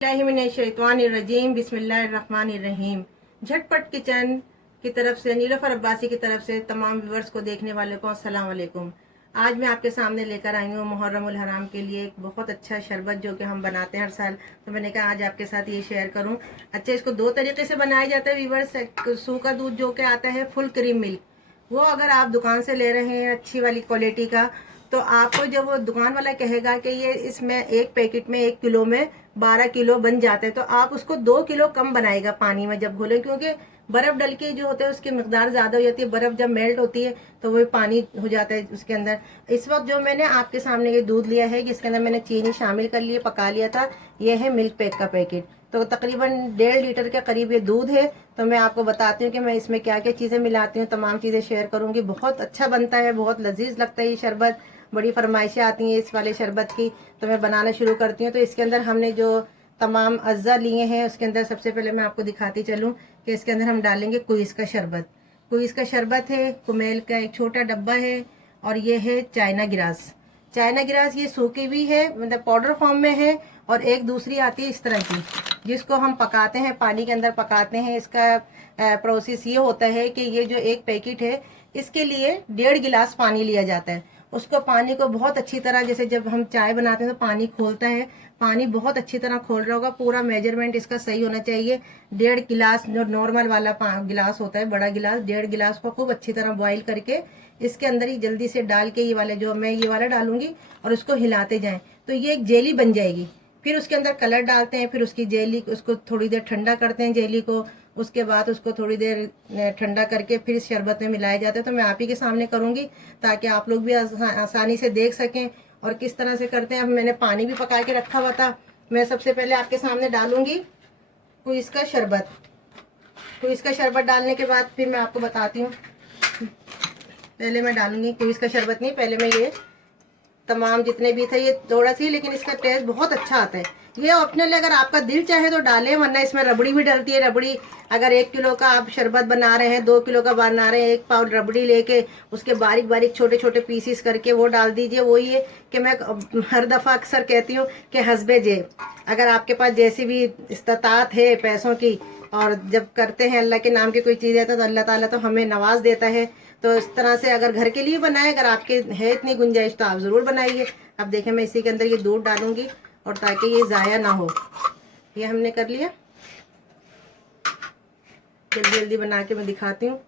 बिस्मिल्लाहिर्रहमानिर्रहीम बिस्मिल्लाहिर्रहमानिर्रहीम। झटपट किचन की तरफ से, नीलोफर अब्बासी की तरफ से तमाम व्यूवर्स को देखने वाले को अस्सलाम वालेकुम। आज मैं आपके सामने लेकर आई हूँ मुहर्रमुल हराम के लिए एक बहुत अच्छा शरबत जो कि हम बनाते हैं हर साल। तो मैंने कहा आज आपके साथ ये शेयर करूँ। अच्छा, इसको दो तरीके से बनाया जाता है व्यूवर्स। सूखा दूध जो कि आता है फुल क्रीम मिल्क, वो अगर आप दुकान से ले रहे हैं अच्छी वाली क्वालिटी का, तो आपको जब वो दुकान वाला कहेगा कि ये इसमें एक पैकेट में 1 किलो में 12 किलो बन जाता है, तो आप उसको 2 किलो कम बनाएगा पानी में जब घोलें, क्योंकि बर्फ डल के जो होता है उसकी मिकदार ज्यादा हो जाती है। बर्फ जब मेल्ट होती है तो वो पानी हो जाता है उसके अंदर। इस वक्त जो मैंने आपके सामने ये दूध लिया है, जिसके अंदर मैंने चीनी शामिल कर लिए, पका लिया था, ये है मिल्क पैक का पैकेट। तो तकरीबन 1.5 लीटर के करीब ये दूध है। तो मैं आपको बताती हूँ कि मैं इसमें क्या क्या चीज़ें मिलाती हूँ, तमाम चीज़ें शेयर करूँगी। बहुत अच्छा बनता है, बहुत लजीज लगता है ये शरबत। बड़ी फरमाइशें आती हैं इस वाले शरबत की, तो मैं बनाना शुरू करती हूँ। तो इसके अंदर हमने जो तमाम अज्जा लिए हैं, उसके अंदर सबसे पहले मैं आपको दिखाती चलूँ कि इसके अंदर हम डालेंगे कुइस का शरबत। कुइस का शरबत है, कुमेल का एक छोटा डब्बा है, और ये है चाइना ग्रास। चाइना ग्रास ये सूखी भी है, मतलब पाउडर फॉर्म में है, और एक दूसरी आती है इस तरह की, जिसको हम पकाते हैं, पानी के अंदर पकाते हैं। इसका प्रोसेस ये होता है कि ये जो एक पैकेट है, इसके लिए 1.5 गिलास पानी लिया जाता है। उसको पानी को बहुत अच्छी तरह, जैसे जब हम चाय बनाते हैं तो पानी खोलता है, पानी बहुत अच्छी तरह खोल रहा होगा। पूरा मेजरमेंट इसका सही होना चाहिए। 1.5 गिलास जो नॉर्मल वाला गिलास होता है, बड़ा गिलास, 1.5 गिलास को खूब अच्छी तरह बॉईल करके इसके अंदर ही जल्दी से डाल के, ये वाले जो मैं ये वाला डालूंगी, और उसको हिलाते जाएं तो ये एक जेली बन जाएगी। फिर उसके अंदर कलर डालते हैं, फिर उसकी जेली, उसको थोड़ी देर ठंडा करते हैं जेली को। उसके बाद उसको थोड़ी देर ठंडा करके फिर इस शरबत में मिलाया जाता है। तो मैं आप ही के सामने करूंगी ताकि आप लोग भी आसानी से देख सकें और किस तरह से करते हैं। अब मैंने पानी भी पका के रखा हुआ था। मैं सबसे पहले आपके सामने डालूंगी कुइस का शरबत। कुइस का शरबत डालने के बाद फिर मैं आपको बताती हूँ। पहले मैं डालूंगी कुइस का शरबत, नहीं, पहले मैं ये तमाम जितने भी थे, ये थोड़ा सी, लेकिन इसका टेस्ट बहुत अच्छा आता है। ये ऑप्शनल है, अगर आपका दिल चाहे तो डालें, वरना इसमें रबड़ी भी डलती है। रबड़ी अगर 1 किलो का आप शरबत बना रहे हैं, 2 किलो का बना रहे हैं, 1 पाव रबड़ी लेके उसके बारीक बारीक छोटे छोटे पीसीस करके वो डाल दीजिए। वो ये कि मैं हर दफ़ा अक्सर कहती हूँ कि हस्बे जे, अगर आपके पास जैसी भी इस्तात है पैसों की, और जब करते हैं अल्लाह के नाम की कोई चीज़ है तो अल्लाह ताला तो हमें नवाज देता है। तो इस तरह से अगर घर के लिए बनाए, अगर आपके है इतनी गुंजाइश तो आप ज़रूर बनाइए। अब देखें, मैं इसी के अंदर ये दूध डालूंगी, और ताकि ये ज़ाया ना हो, ये हमने कर लिया। जल्दी जल्दी बना के मैं दिखाती हूँ।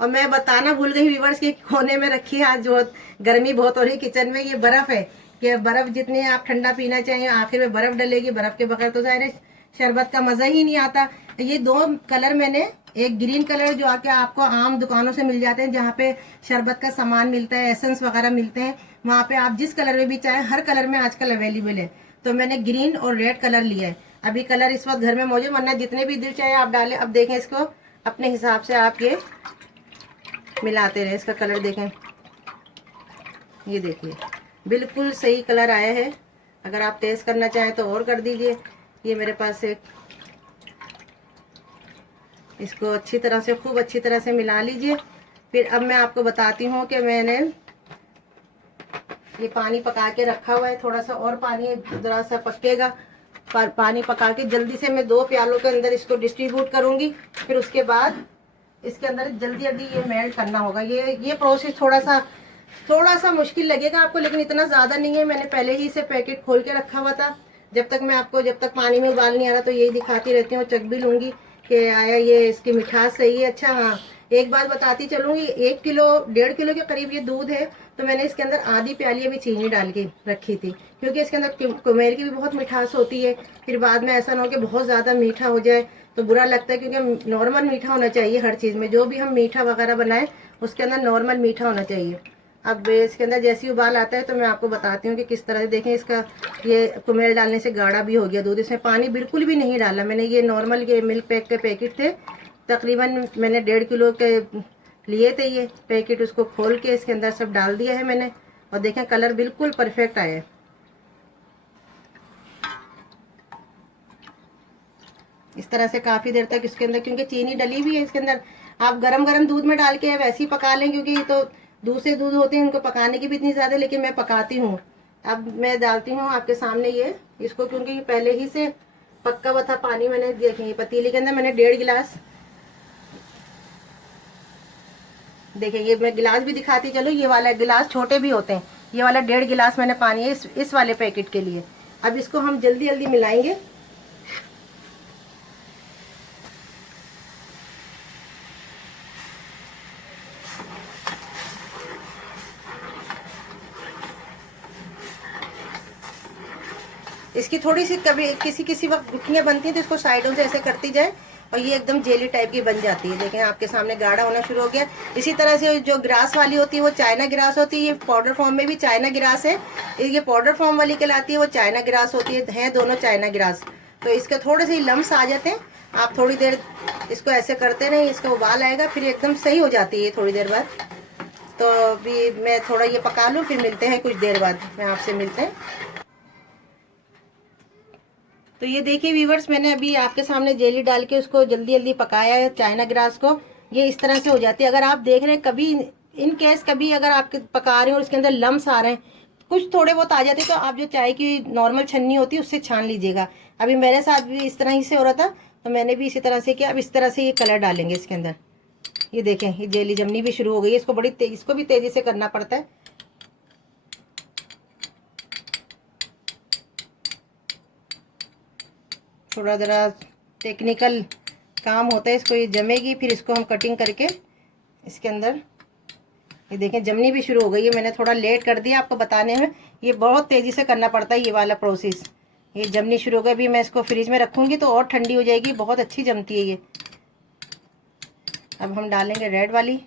और मैं बताना भूल गई व्यूवर्स के कोने में रखी है, आज बहुत गर्मी बहुत हो रही किचन में, ये बर्फ़ है कि बर्फ़ जितनी आप ठंडा पीना चाहिए आखिर में बर्फ़ डलेगी। बर्फ़ के बगैर तो ज़ाहिर शरबत का मज़ा ही नहीं आता। ये 2 कलर मैंने, एक ग्रीन कलर जो आके आपको आम दुकानों से मिल जाते हैं, जहाँ पे शरबत का सामान मिलता है, एसेंस वगैरह मिलते हैं, वहाँ पे आप जिस कलर में भी चाहें, हर कलर में आजकल अवेलेबल है। तो मैंने ग्रीन और रेड कलर लिया है। अभी कलर इस वक्त घर में मौजूद, वरना जितने भी दिल चाहे आप डालें। अब देखें, इसको अपने हिसाब से आप ये मिलाते रहे। इसका कलर देखें, ये देखिए बिल्कुल सही कलर आया है। अगर आप टेस्ट करना चाहें तो और कर दीजिए। ये मेरे पास एक, इसको अच्छी तरह से, खूब अच्छी तरह से मिला लीजिए। फिर अब मैं आपको बताती हूँ कि मैंने ये पानी पका के रखा हुआ है, थोड़ा सा और पानी जरा सा पकेगा। पानी पका के जल्दी से मैं 2 प्यालों के अंदर इसको डिस्ट्रीब्यूट करूँगी। फिर उसके बाद इसके अंदर जल्दी जल्दी ये मेल्ट करना होगा। ये प्रोसेस थोड़ा सा मुश्किल लगेगा आपको, लेकिन इतना ज़्यादा नहीं है। मैंने पहले ही इसे पैकेट खोल के रखा हुआ था। जब तक पानी में उबाल नहीं आ रहा तो यही दिखाती रहती हूँ, चख भी लूँगी कि आया ये, इसकी मिठास सही है। अच्छा हाँ, एक बात बताती चलूँगी, 1 किलो 1.5 किलो के करीब ये दूध है, तो मैंने इसके अंदर आधी प्याली अभी चीनी डाल के रखी थी, क्योंकि इसके अंदर कुमेर की भी बहुत मिठास होती है। फिर बाद में ऐसा ना हो कि बहुत ज़्यादा मीठा हो जाए तो बुरा लगता है, क्योंकि नॉर्मल मीठा होना चाहिए हर चीज़ में। जो भी हम मीठा वगैरह बनाएं उसके अंदर नॉर्मल मीठा होना चाहिए। अब इसके अंदर जैसे ही उबाल आता है तो मैं आपको बताती हूँ कि किस तरह से। देखें, इसका ये कुमेल डालने से गाढ़ा भी हो गया दूध। इसमें पानी बिल्कुल भी नहीं डाला मैंने। ये नॉर्मल ये मिल्क पैक के पैकेट थे, तकरीबन मैंने 1.5 किलो के लिए थे ये पैकेट। उसको खोल के इसके अंदर सब डाल दिया है मैंने, और देखें कलर बिल्कुल परफेक्ट आया है। इस तरह से काफ़ी देर तक इसके अंदर, क्योंकि चीनी डली हुई है इसके अंदर, आप गरम गरम दूध में डाल के वैसे ही पका लें, क्योंकि ये तो दूसरे दूध होते हैं, उनको पकाने की भी इतनी ज़्यादा, लेकिन मैं पकाती हूँ अब मैं डालती हूँ आपके सामने ये इसको, क्योंकि पहले ही से पक्का हुआ था पानी। मैंने देखेंगे पतीले के अंदर मैंने 1.5 गिलास, देखेंगे मैं गिलास भी दिखाती चलो। ये वाला गिलास छोटे भी होते हैं, ये वाला 1.5 गिलास मैंने पानी है इस वाले पैकेट के लिए। अब इसको हम जल्दी जल्दी मिलाएंगे। इसकी थोड़ी सी कभी किसी वक्त गुठलियाँ बनती हैं तो इसको साइडों से ऐसे करती जाए और ये एकदम जेली टाइप की बन जाती है। देखें आपके सामने गाढ़ा होना शुरू हो गया। इसी तरह से जो ग्रास वाली होती है वो चाइना ग्रास होती है, ये पाउडर फॉर्म में भी चाइना ग्रास है। ये पाउडर फॉर्म वाली कहलाती है, वो चाइना ग्रास होती है दोनों चाइना ग्रास। तो इसके थोड़े से लम्स आ जाते हैं, आप थोड़ी देर इसको ऐसे करते रहें, इसका उबाल आएगा फिर एकदम सही हो जाती है थोड़ी देर बाद। तो अभी मैं थोड़ा ये पका लूँ, फिर मिलते हैं कुछ देर बाद में आपसे मिलते हैं। तो ये देखिए व्यूवर्स, मैंने अभी आपके सामने जेली डाल के उसको जल्दी जल्दी पकाया है चाइना ग्रास को। ये इस तरह से हो जाती है। अगर आप देख रहे हैं कभी इन केस कभी अगर आप पका रहे हैं और इसके अंदर लम्स आ रहे हैं, कुछ थोड़े बहुत आ जाते हैं, तो आप जो चाय की नॉर्मल छन्नी होती है उससे छान लीजिएगा। अभी मेरे साथ भी इस तरह ही से हो रहा था, तो मैंने भी इसी तरह से किया। अब इस तरह से ये कलर डालेंगे इसके अंदर। ये देखें ये जेली जमनी भी शुरू हो गई है। इसको बड़ी तेज, इसको भी तेजी से करना पड़ता है। थोड़ा ज़रा टेक्निकल काम होता है। इसको ये जमेगी, फिर इसको हम कटिंग करके इसके अंदर, ये देखें जमनी भी शुरू हो गई है। मैंने थोड़ा लेट कर दिया आपको बताने में, ये बहुत तेज़ी से करना पड़ता है ये वाला प्रोसेस। ये जमनी शुरू हो गई। अभी मैं इसको फ्रिज में रखूँगी तो और ठंडी हो जाएगी, बहुत अच्छी जमती है ये। अब हम डालेंगे रेड वाली।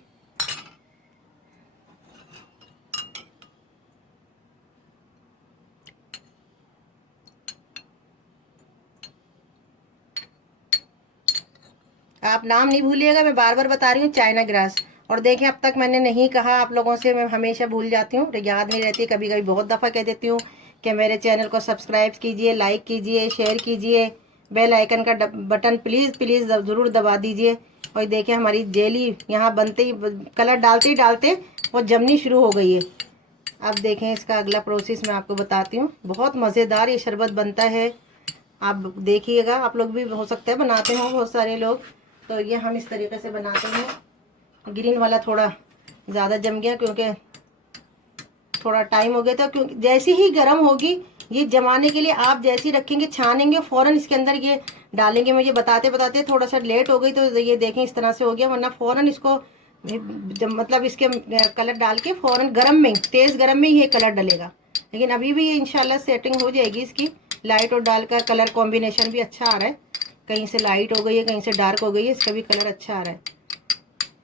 आप नाम नहीं भूलिएगा, मैं बार बार बता रही हूँ, चाइना ग्रास। और देखें अब तक मैंने नहीं कहा आप लोगों से, मैं हमेशा भूल जाती हूँ, याद नहीं रहती, कभी कभी बहुत दफ़ा कह देती हूँ कि मेरे चैनल को सब्सक्राइब कीजिए, लाइक कीजिए, शेयर कीजिए, बेल आइकन का बटन प्लीज़ ज़रूर दबा दीजिए। और देखिए हमारी जेली यहाँ बनते ही, कलर डालते ही डालते वो जमनी शुरू हो गई है। अब देखें इसका अगला प्रोसेस मैं आपको बताती हूँ। बहुत मज़ेदार ये शरबत बनता है, आप देखिएगा। आप लोग भी हो सकता है बनाते हो बहुत सारे लोग। तो ये हम इस तरीके से बनाते हैं। ग्रीन वाला थोड़ा ज़्यादा जम गया क्योंकि थोड़ा टाइम हो गया था। क्योंकि जैसी ही गर्म होगी ये जमाने के लिए, आप जैसी रखेंगे छानेंगे फ़ौरन इसके अंदर ये डालेंगे। मुझे बताते बताते थोड़ा सा लेट हो गई, तो ये देखें इस तरह से हो गया। वरना फ़ौरन इसको मतलब इसके कलर डाल के फ़ौरन गर्म में, तेज़ गर्म में ही ये कलर डलेगा। लेकिन अभी भी ये इंशाल्लाह सेटिंग हो जाएगी इसकी। लाइट और डार्क का कलर कॉम्बिनेशन भी अच्छा आ रहा है। कहीं से लाइट हो गई है, कहीं से डार्क हो गई है, इसका भी कलर अच्छा आ रहा है।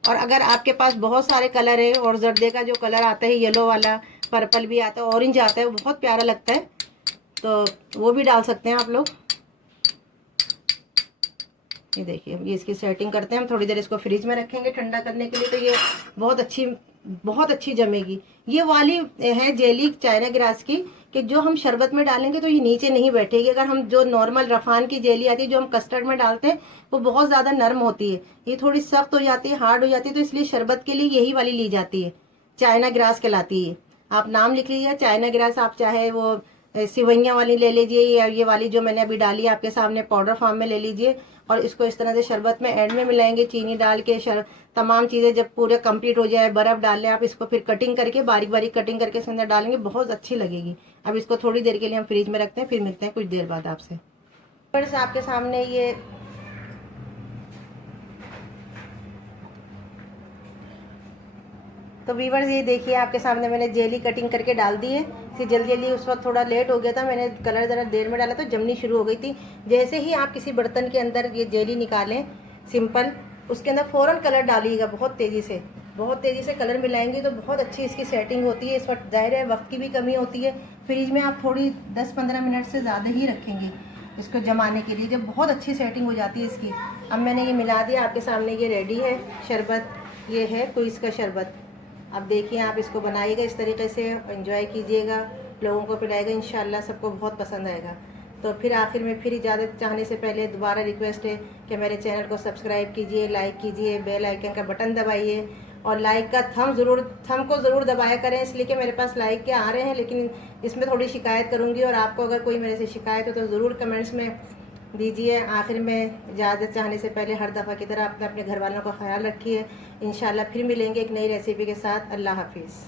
और अगर आपके पास बहुत सारे कलर है, और जर्दे का जो कलर आता है येलो वाला, पर्पल भी आता है, ऑरेंज आता है, वो बहुत प्यारा लगता है, तो वो भी डाल सकते हैं आप लोग। ये देखिए ये इसकी सेटिंग करते हैं हम। थोड़ी देर इसको फ्रिज में रखेंगे ठंडा करने के लिए, तो ये बहुत अच्छी जमेगी। ये वाली है जेली चाइना ग्रास की, कि जो हम शरबत में डालेंगे तो ये नीचे नहीं बैठेगी। अगर हम जो नॉर्मल रफान की जेली आती है जो हम कस्टर्ड में डालते हैं, वो बहुत ज़्यादा नरम होती है, ये थोड़ी सख्त हो जाती है, हार्ड हो जाती है। तो इसलिए शरबत के लिए यही वाली ली जाती है, चाइना ग्रास कहलाती है। आप नाम लिख लीजिए चाइना ग्रास। आप चाहे वो सिवैयाँ वाली ले लीजिए, या ये वाली जो मैंने अभी डाली आपके सामने पाउडर फॉर्म में ले लीजिए। और इसको इस तरह से शरबत में एंड में मिलाएंगे, चीनी डाल के। तमाम चीज़ें जब पूरे कंप्लीट हो जाए, बर्फ़ डाल लें आप, इसको फिर कटिंग करके बारीक बारीक कटिंग करके इसके अंदर डालेंगे, बहुत अच्छी लगेगी। अब इसको थोड़ी देर के लिए हम फ्रिज में रखते हैं, फिर मिलते हैं कुछ देर बाद आपसे। बस आपके सामने ये तो वीवर्स ये देखिए आपके सामने मैंने जेली कटिंग करके डाल दी है। इसे जल्दी जल्दी उस वक्त थोड़ा लेट हो गया था, मैंने कलर ज़रा देर में डाला तो जमनी शुरू हो गई थी। जैसे ही आप किसी बर्तन के अंदर ये जेली निकालें सिंपल, उसके अंदर फ़ौरन कलर डालिएगा। बहुत तेज़ी से कलर मिलाएंगे तो बहुत अच्छी इसकी सेटिंग होती है। इस वक्त ज़ाहिर है वक्त की भी कमी होती है। फ्रिज में आप थोड़ी 10-15 मिनट से ज़्यादा ही रखेंगे इसको जमाने के लिए, जब बहुत अच्छी सेटिंग हो जाती है इसकी। अब मैंने ये मिला दिया आपके सामने, ये रेडी है शरबत। ये है क्विज़ का शरबत। अब देखिए आप इसको बनाइएगा इस तरीके से, एंजॉय कीजिएगा, लोगों को पिलाएगा, इंशाल्लाह सबको बहुत पसंद आएगा। तो फिर आखिर में फिर इजाज़त चाहने से पहले दोबारा रिक्वेस्ट है कि मेरे चैनल को सब्सक्राइब कीजिए, लाइक कीजिए, बेल आइकन का बटन दबाइए और लाइक का थम को ज़रूर दबाया करें, इसलिए कि मेरे पास लाइक के आ रहे हैं, लेकिन इसमें थोड़ी शिकायत करूँगी। और आपको अगर कोई मेरे से शिकायत हो तो ज़रूर कमेंट्स में दीजिए। आखिर में इजाज़त चाहने से पहले हर दफ़ा की तरह अपने घर वालों का ख्याल रखिए। इंशाल्लाह फिर मिलेंगे एक नई रेसिपी के साथ। अल्लाह हाफिज़।